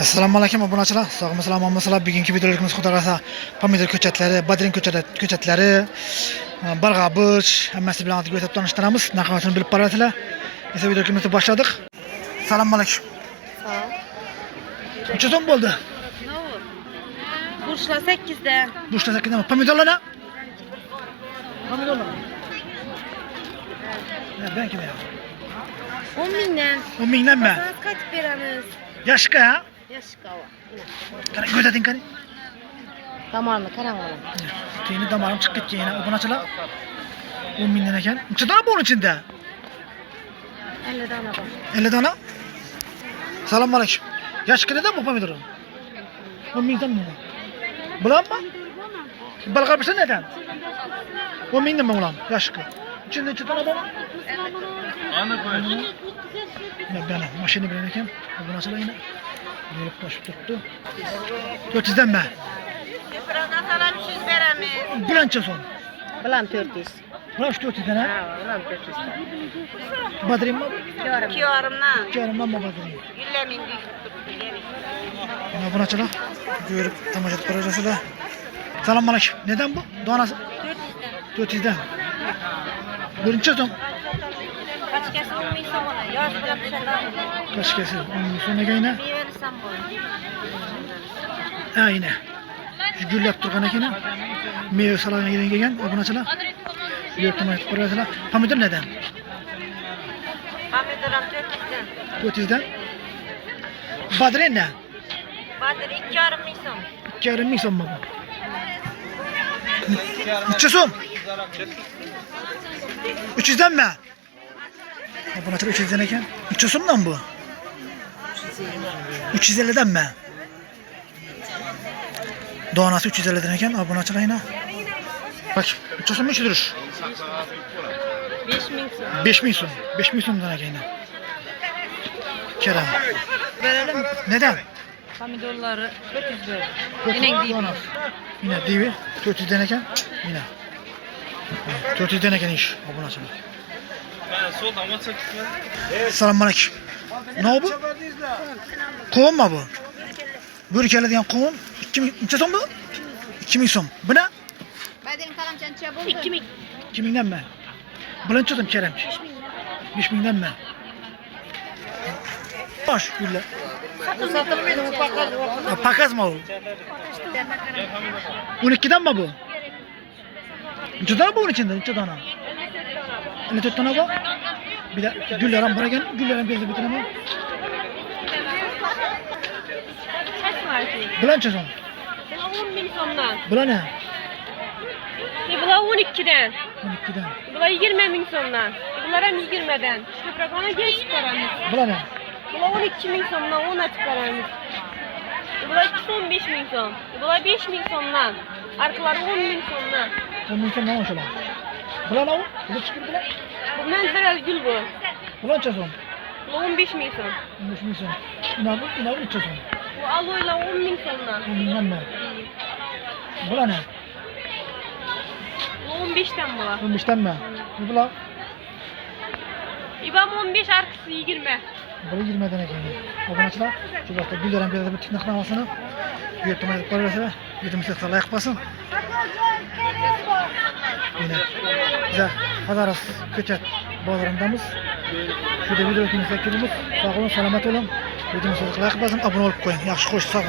Assalomu alaykum obunachilar. Sog'mi salomatmisizlar? Bugungi videolarimiz xudo qalasa pomidor ko'chatlari, badrin ko'chatlari, balg'abuch hammasi bilan o'tib tanishtiramiz. Narxini bilib borasizlar. Esa videolarimizni boshladik. Assalomu alaykum. Necha so'm bo'ldi? Burçlar 8'den. Burçlar 8'den. Pomidorlar ne? Pomidorlar. Nereden kime ya? 10 binden. 10 binden mi? Kaç veremiz? Yaşka ha? Yaşka var. Gözetin kani? Damarını karanlığı. Teyini damarım çıkıp gitti yine. Obunachilar 10 binden eken. Necha dona bu onun içinde? 50 tane var. 50 dona? Assalomu alaykum. Yaşka neden bu pomidoru? 10 binden mi? Bulan mı? Balg'abishlar neden? 10 binden mi bulan? Yaşka. İçinde necha dona bor? Ana koyun. Bana maşını bilen eken. Obunachilar yine. Yürüp taşıp tuttu. 400'den mi? Sıfırına falan 300 veremiz. Bulança son. Bulan 400. Bulan şu 400'den ha? Bulan 400. Badrin mi? İki yorumla. Yarımdan mı badrin? Güllemin Buna obunachilar. Görüp tamaşat paracasıyla. Selamun aleyküm. Neden bu? Doğanası? 400'den. Birinci son. Kaç kez 10 bin sonra. Yaz bırakışadan. Kaç kesi? 10 gün sonra yine. Bir verirsem bu. Ha yine. Şu güllep durgan ekene. Meyve salana gelgen obunachilar. Görüp tamaşat paracasıyla. Pomidor neden? Pamidoram 400'den. 400'den. Badrin ne? Badır 2 yarım bin son. 2,5 son mu bu? Neçe son? 300'den mi? Obunachilar 300'den eken. Neçe sondan bu? 350'den mi? Doğanası 350'den eken. Obunachilar yine. Bak, neçe son mu 300 duruş? 5 bin son. 5.000 son. 5.000 sondan eken yine. Kerem. Verelim. Neden? Pomidorları 400 ver. Yine divi 400'den eken. Yine. 400'den eken iş. Obunachilar. Assalomu alaykum. Ne o bu? Kovun mu bu? Börkeli diyen kovun. 2000 neçe son bu? 2000 son. Bu ne? Badrin kalamçan çabuk oldu. 2000. 2000'den mi? Bu neçe son Kerem? 5000'den mi? Baş gülle. Uzatıp bizim pakaz Ha, Pakaz mı o? 12'den mi bu? Neçe tane bu onun içinde? Neçe tane? 54 tane bu. Bir de gülleren buraya gel. Gülleren bir de bitiremem. Kaç var ki? Bulan çözüm. Bula 10 bin sondan. Bula ne? Bula 12'den. 12'den. Bula 20 bin sondan. Bunlar hem 20'den. Şöprak ona geri çıkaramız. Bula ne? Bula 12 bin sondan 10'a çıkaramız. Bula 15 bin son. Bula 5 bin sondan. Arkaları 10 bin sondan. 10 bin son ne olmuş olan? Bula ne o? Bula çıkır bula. Bu menzeral gül bu. Bulan çözüm. Bula 15 bin son. 15 bin son. İnabı 3 çözüm. Bu aloyla 10 bin sondan. 10 binden mi? Bula ne? Bu 15'ten bula. 15'ten mi? Bu bula. İbam 15 arkası 20. Bula 20'den ekleyin. Obunachilar. Şu bakta gülleren bir de bir tıknak namasını. Yurtuma koyarsa, yurtumuzda layık basın. Yine bize Hadaras Köçet bazarındamız. Şurada video ikimiz ekibimiz. Sağ olun, selamet olun. Yurtumuzda layık basın, abone olup koyun. Yaxşı hoş, sağ olun.